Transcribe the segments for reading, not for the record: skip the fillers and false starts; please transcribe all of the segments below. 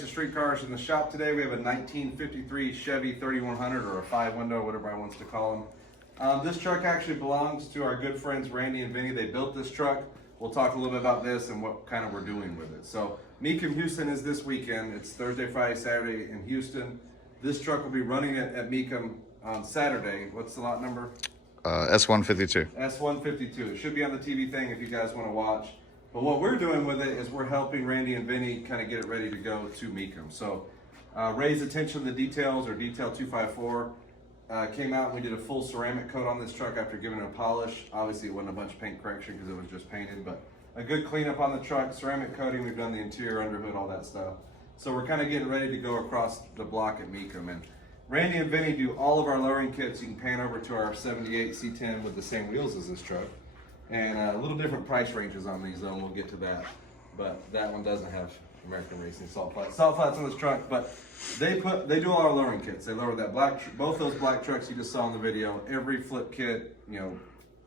Texas Street Cars in the shop today. We have a 1953 Chevy 3100 or a 5-window, whatever I wants to call them. This truck actually belongs to our good friends Randy and Vinny. They built this truck. We'll talk a little bit about this and what kind of we're doing with it. So Mecum Houston is this weekend. It's Thursday, Friday, Saturday in Houston. This truck will be running at Mecum on Saturday. What's the lot number? S152. S152. It should be on the TV thing if you guys want to watch. But what we're doing with it is we're helping Randy and Vinny kind of get it ready to go to Mecum. So Ray's Attention to Details, or Detail 254, came out and we did a full ceramic coat on this truck after giving it a polish. Obviously it wasn't a bunch of paint correction because it was just painted, but a good cleanup on the truck, ceramic coating. We've done the interior, underhood, all that stuff. So we're kind of getting ready to go across the block at Mecum. And Randy and Vinny do all of our lowering kits. You can pan over to our 78 C10 with the same wheels as this truck. And a little different price ranges on these though, and we'll get to that. But that one doesn't have American Racing salt flats. Salt flats on this truck, but they do all our lowering kits. They lower that both those black trucks you just saw in the video. Every flip kit, you know,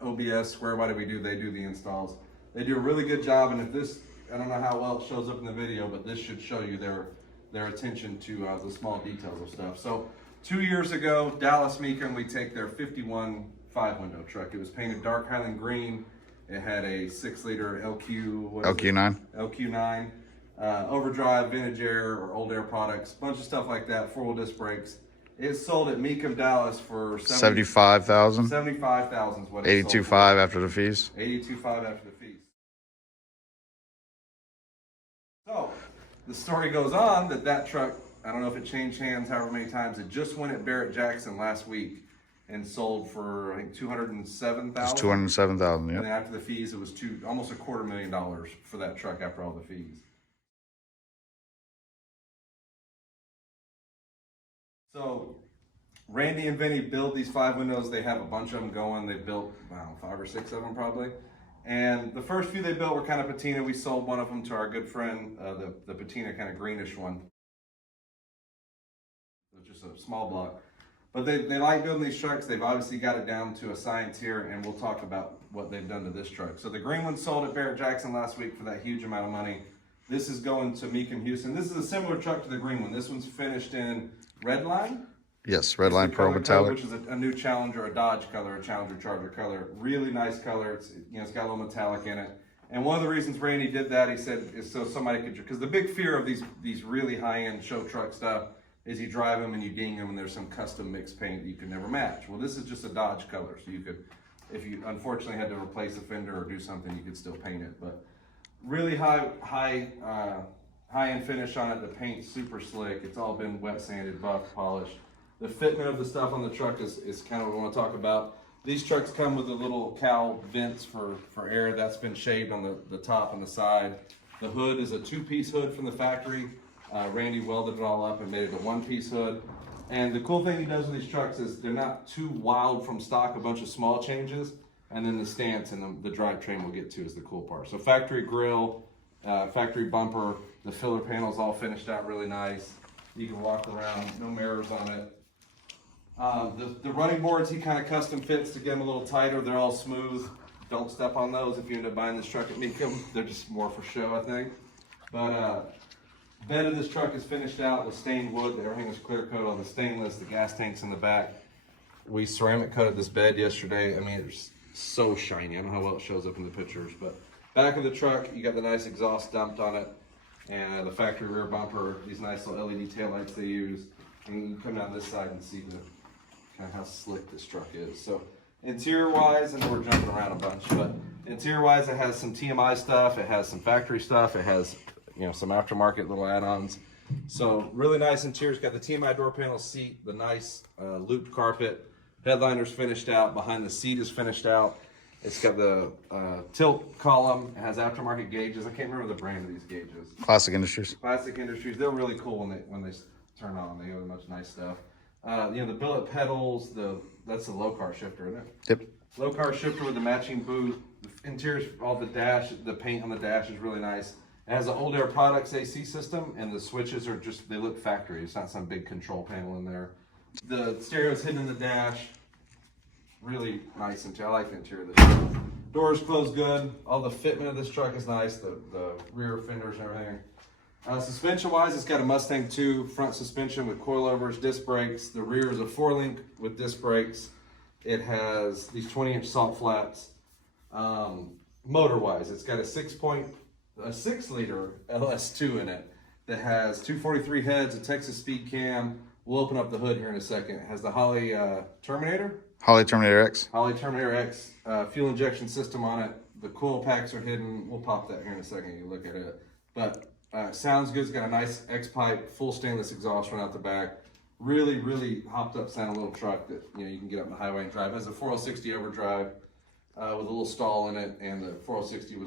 OBS, square body they do the installs. They do a really good job, and if this, I don't know how well it shows up in the video, but this should show you their attention to the small details of stuff. So 2 years ago, Dallas Mecum, we take their 51 5-window truck. It was painted dark Highland green. It had a 6-liter LQ9. LQ9, overdrive, vintage air, or old air products, bunch of stuff like that, 4-wheel disc brakes. It's sold at Mecum, Dallas for $75,000. $75,000 is what it's sold for. $82,500 after the fees. $82,500 after the fees. So the story goes on that truck, I don't know if it changed hands however many times, it just went at Barrett Jackson last week and sold for, I think, $207,000. It's $207,000, yeah. And then after the fees, it was almost $250,000 for that truck after all the fees. So Randy and Vinny build these 5 windows. They have a bunch of them going. They built, I don't know, 5 or 6 of them probably. And the first few they built were kind of patina. We sold one of them to our good friend, the patina kind of greenish one. It was just a small block. But they like building these trucks. They've obviously got it down to a science here, and we'll talk about what they've done to this truck. So the green one sold at Barrett Jackson last week for that huge amount of money. This is going to Mecum Houston. This is a similar truck to the green one. This one's finished in Redline. Yes, Redline Pro Metallic. Which is a new Challenger, a Dodge color, a Challenger Charger color. Really nice color. It's got a little metallic in it. And one of the reasons Randy did that, he said, is so somebody could, because the big fear of these really high-end show truck stuff is you drive them and you ding them and there's some custom mixed paint that you could never match. Well, this is just a Dodge color, so you could, if you unfortunately had to replace a fender or do something, you could still paint it. But really high-end finish on it. The paint's super slick. It's all been wet sanded, buffed, polished. The fitment of the stuff on the truck is kind of what I want to talk about. These trucks come with the little cowl vents for air. That's been shaved on the top and the side. The hood is a 2-piece hood from the factory. Randy welded it all up and made it a 1-piece hood. And the cool thing he does with these trucks is they're not too wild from stock, a bunch of small changes. And then the stance and the drivetrain we'll get to is the cool part. So factory grille, factory bumper, the filler panel's all finished out really nice. You can walk around, no mirrors on it. The running boards he kind of custom fits to get them a little tighter. They're all smooth. Don't step on those if you end up buying this truck at Mecum. They're just more for show, I think. But bed of this truck is finished out with stained wood. Everything is clear coat on the stainless. The gas tank's in the back. We ceramic coated this bed yesterday. I mean, it's so shiny. I don't know how well it shows up in the pictures, but back of the truck, you got the nice exhaust dumped on it, and the factory rear bumper, these nice little LED taillights they use. And you can come down this side and see kind of how slick this truck is. So interior-wise, I know we're jumping around a bunch, but interior-wise, it has some TMI stuff. It has some factory stuff. It has some aftermarket little add-ons. So really nice interior. It's got the TMI door panel seat, the nice looped carpet. Headliner's finished out. Behind the seat is finished out. It's got the tilt column. It has aftermarket gauges. I can't remember the brand of these gauges. Classic Industries. Classic Industries. They're really cool when they turn on. They have much nice stuff. The billet pedals. That's the low car shifter, isn't it? Yep. Low car shifter with the matching boot. The interior's all the dash. The paint on the dash is really nice. It has an Old Air Products AC system, and the switches are they look factory. It's not some big control panel in there. The stereo's hidden in the dash. Really nice interior. I like the interior of this truck. Doors close good. All the fitment of this truck is nice. The rear fenders and everything. Suspension wise, it's got a Mustang 2 front suspension with coilovers, disc brakes. The rear is a 4-link with disc brakes. It has these 20-inch salt flats. Motor wise, it's got a 6-liter LS2 in it that has 243 heads, a Texas speed cam. We'll open up the hood here in a second. It has the Holley Terminator. Holley Terminator X. Holley Terminator X fuel injection system on it. The coil packs are hidden. We'll pop that here in a second. You look at it. But sounds good. It's got a nice X-pipe, full stainless exhaust run out the back. Really, really hopped up sounding little truck that you can get up on the highway and drive. It has a 460 overdrive with a little stall in it, and the 460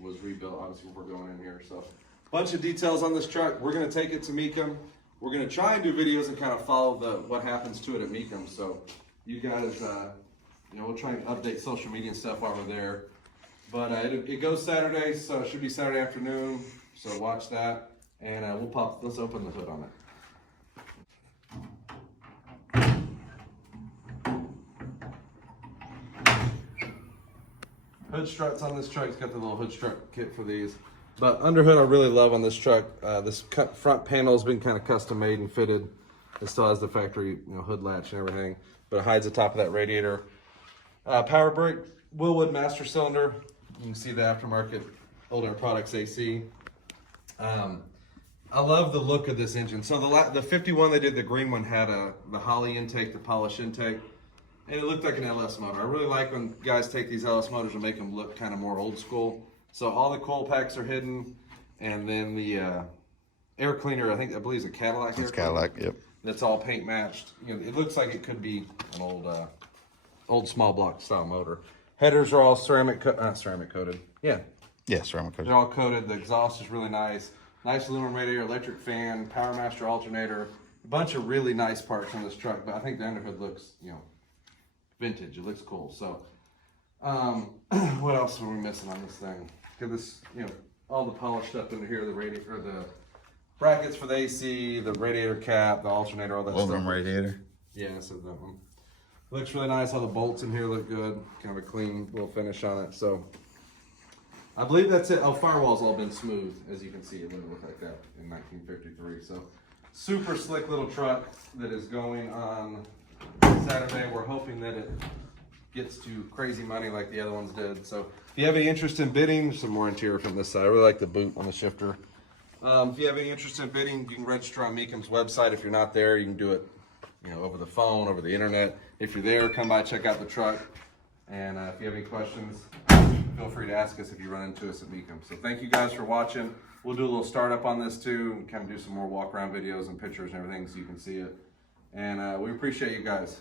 was rebuilt. Obviously, we're going in here. So, bunch of details on this truck. We're gonna take it to Mecum. We're gonna try and do videos and kind of follow what happens to it at Mecum. So, you guys, we'll try and update social media and stuff while we're there. But it goes Saturday, so it should be Saturday afternoon. So watch that, and let's open the hood on it. Hood struts on this truck. It's got the little hood strut kit for these. But underhood I really love on this truck. This front panel has been kind of custom made and fitted. It still has the factory hood latch and everything, but it hides the top of that radiator. Power brake, Willwood master cylinder. You can see the aftermarket Old Air Products AC. I love the look of this engine. So the 51 they did, the green one, had the Holley intake, the polished intake, and it looked like an LS motor. I really like when guys take these LS motors and make them look kind of more old school. So all the coil packs are hidden, and then the air cleaner, I believe it's a Cadillac. It's Cadillac, yep. That's all paint matched. It looks like it could be an old small block style motor. Headers are all ceramic coated. Yeah. Yeah, ceramic coated. They're all coated. The exhaust is really nice. Nice aluminum radiator, electric fan, Power Master alternator. A bunch of really nice parts on this truck, but I think the underhood looks, vintage. It looks cool. So, what else are we missing on this thing? Got this, all the polished stuff under here, the radiator, the brackets for the AC, the radiator cap, the alternator, all that stuff. Aluminum radiator. Yeah, so that one. Looks really nice. All the bolts in here look good. Kind of a clean little finish on it. So, I believe that's it. Oh, firewall's all been smooth, as you can see. It didn't look like that in 1953. So, super slick little truck that is going on Saturday. We're hoping that it gets to crazy money like the other ones did. So, if you have any interest in bidding, some more interior from this side. I really like the boot on the shifter. If you have any interest in bidding, you can register on Mecum's website. If you're not there, you can do it, over the phone, over the internet. If you're there, come by, check out the truck. And if you have any questions, feel free to ask us if you run into us at Mecum. So thank you guys for watching. We'll do a little startup on this too, and kind of do some more walk around videos and pictures and everything so you can see it. And we appreciate you guys.